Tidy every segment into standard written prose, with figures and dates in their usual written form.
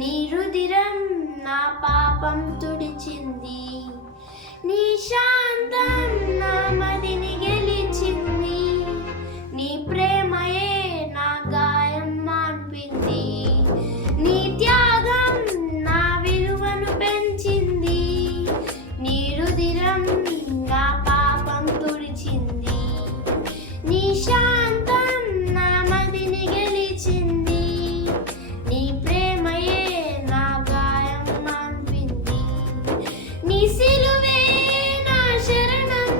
నీ రుధిరం నా పాపం తుడిచింది, నీ శాంతం నా మదిని గెలిచింది, నీ ప్రేమయే నా గాయం మాన్పింది. నీ త్యాగం నా విలువను పెంచింది, నీ రుధిరం నా పాపం తుడిచింది, నీ శాంతం నా మదిని గెలిచింది, నీ ప్రేమయే నా గాయం మాన్పింది. నీ సిలువే నా శరణం,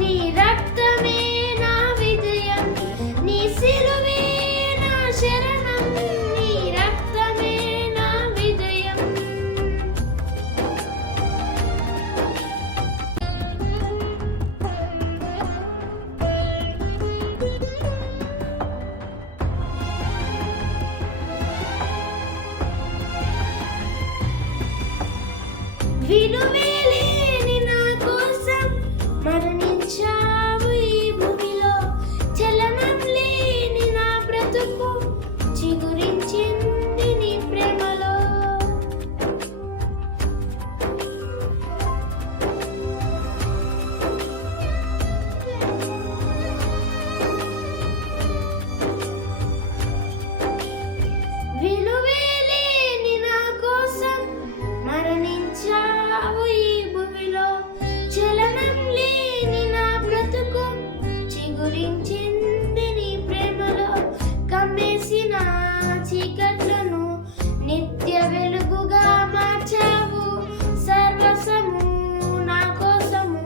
నీ రక్తమే నా విజయం, నీ సిలువే నా శరణం, నీ రక్తమే నా విజయం. విలువే లేని నా కోసం మరణించావు ఈ భూమిలో, చలనం లేని నా బ్రతుకు చిగురించింది నీ ప్రేమలో. విలువే లేని నా కోసం మరణించావు ఈ భూమిలో, చలనం లేని నా బ్రతుకు చిగురించింది నీ ప్రేమలో. కమ్మేసిన చీకట్లను నిత్య వెలుగుగా మార్చావు, సర్వస్వము నా కోసము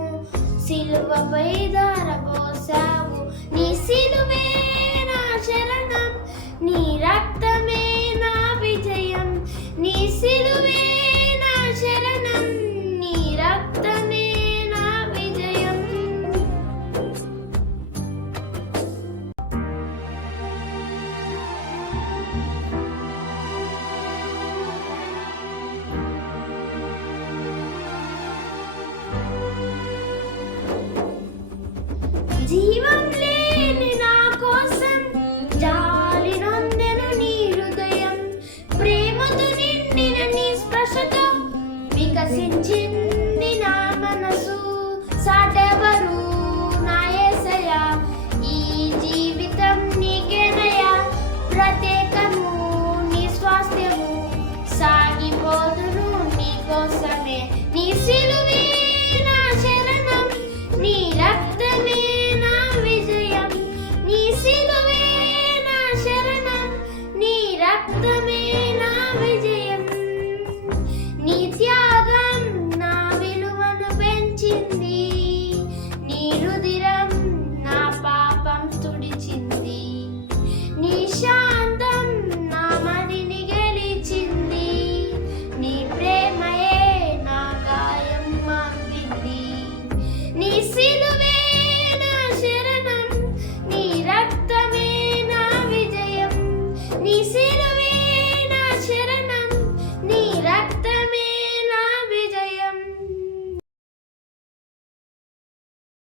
సిలువపై ధారపోసావు. నీ సిలువే నా శరణం, నీ రక్తమే నా విజయం, నీ సిలువే నా శరణం, నీ రక్తమే నా విజయం. జీవం లేని నా కోసం జాలి నొందెను నీ హృదయం, ప్రేమతో నిండిన నీ స్పర్శతో వికసించింది నా మనసు. సాటెవరు నా యేసయ్యా, ఈ జీవితం నీకేనయ్యా, ప్రత్యేకము నీ స్వాస్థ్యము, సాగిపోదును నీ కోసమే. నీ సిలువే నా శరణం, నీ రక్తమే నా విజయం, నీ సిలువే నా శరణం, నీ రక్తమే నా విజయం. నీ త్యాగం నా విలువను పెంచింది, నీ రుధిరం నా పాపం తుడిచింది.